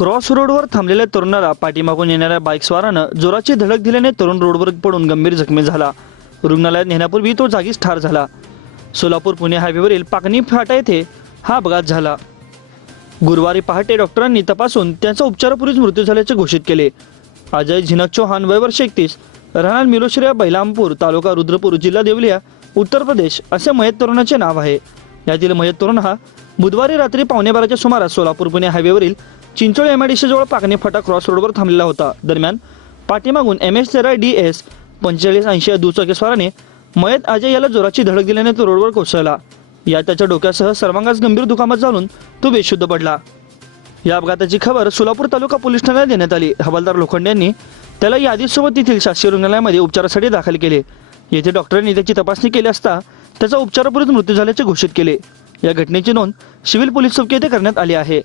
Cross रोडवर थांबलेल्या तरुणाला पाठीमागून येणाऱ्या बाईकस्वारानं जोराची धडक दिल्याने तरुण रोडवर पडून गंभीर जखमी झाला. रुग्णालयात नेण्यापूर्वी तो जागीच ठार झाला. सोलापूर पुणे हायवेवरील पाकणी फाटा येथे हा अपघात झाला. गुरुवारी पहाटे डॉक्टरांनी तपासून त्यांचा उपचारापूर्वीच मृत्यू झाल्याचे घोषित केले. अजय झिनक चौहान वय वर्ष एकतीस राहणार मिलोश्रिया बैलामपूर तालुका रुद्रपूर जिल्हा देवलिया उत्तर प्रदेश असे मयत तरुणाचे नाव आहे. यातील मयत तरुण हा बुधवारी रात्री पावणेबाराच्या सुमारास सोलापूर पुणे हायवेवरील चिंचोळ एम आय जवळ पाकणे फाटा क्रॉस रोडवर थांबलेला होता. दरम्यान पाठीमागून एम एस तेरा डी एस पंचेचाळीस ऐंशी या दुचाकीस्वाराने मयत अजय याला जोराची धडक दिल्याने तो रोडवर कोसळला. या त्याच्या डोक्यासह सर्वांगास गंभीर दुखापत झालून तो बेशुद्ध पडला. या अपघाताची खबर सोलापूर तालुका पोलीस ठाण्यात देण्यात आली. हवालदार लोखंड यांनी त्याला यादीसोबत तेथील शासकीय रुग्णालयामध्ये उपचारासाठी दाखल केले. येथे डॉक्टरांनी त्याची तपासणी केली असता त्याचा उपचारापूर्वीच मृत्यू झाल्याचे घोषित केले. या घटनेची नोंद सिव्हिल पोलीस चौकी येथे करण्यात आली आहे.